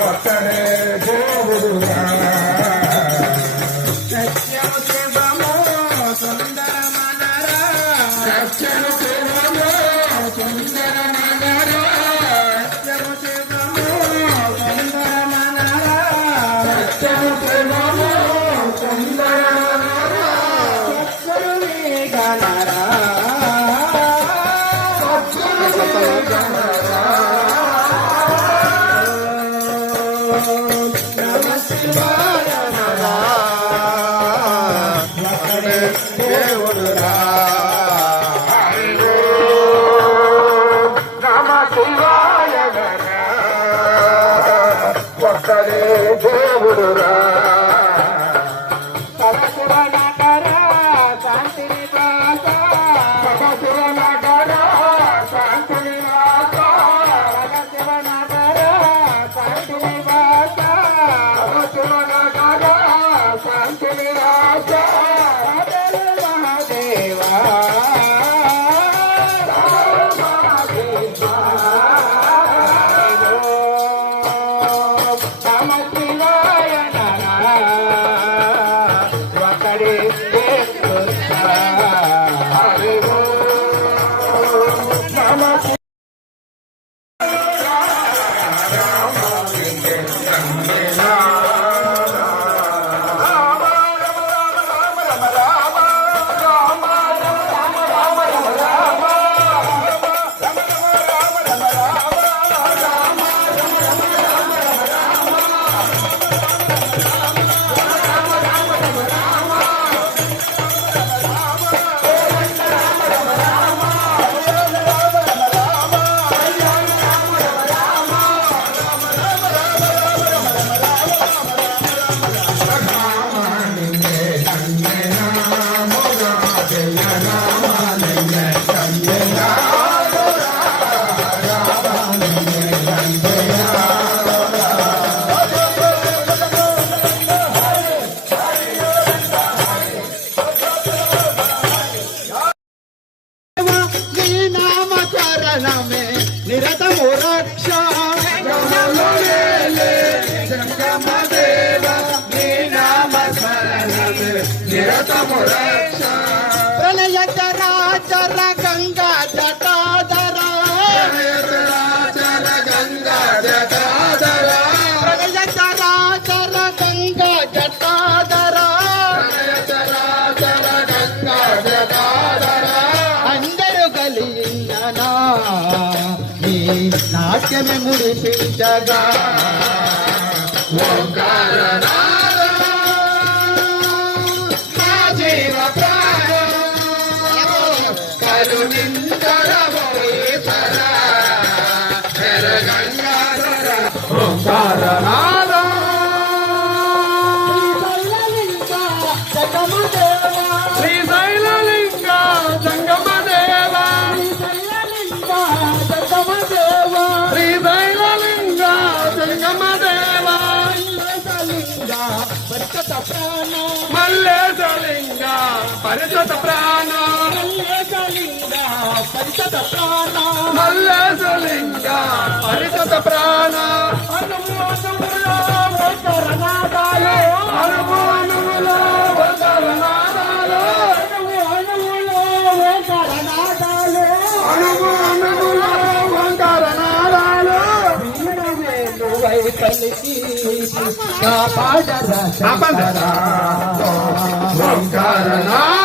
ఒక్కడే దేవుడురా సత్యము శివము సుందరమనరా సత్యము శివము సుందరమనరా సత్యము శివము సుందరమనరా సత్యము శివము సుందరమనరా సత్సురుని గణరా నమ శివాయ దేవుడురా నమ శివాయ ఒక్కడే దేవుడురా సదాశివనగర శాంతి నివాస సదాశివనగర శాంతి నివాస సదాశివనగర శాంతి నివాస సదాశివనగర శాంతి నివాస మహాదేవా నమ శివాయ ఒకడే నిరతము రక్ష నిరతము రక్ష ప్రళయ చరాచర గంగా జటాధర చర గంగా జటాధర ప్రళయ చరాచర గంగా జటాధర చర గంగా జటాధర అందరూ కలిగిననా నీ నాట్యమే ముడిపించగా నా జీవ ప్రాణం కరుణించరమోసర గంగాధర ఓంకారనాదం శ్రీశైలలింగ జంగమదేవ శ్రీశైలలింగ జంగమదేవ మల్లేశలింగ పరిషత ప్రాణ మల్లేశలింగ పరిషత ప్రాణ అనుభవములో వందరనాదాలు అనుభవములో వందరనాదాలు కలిసి కాపాడరా ఓంకారనాదం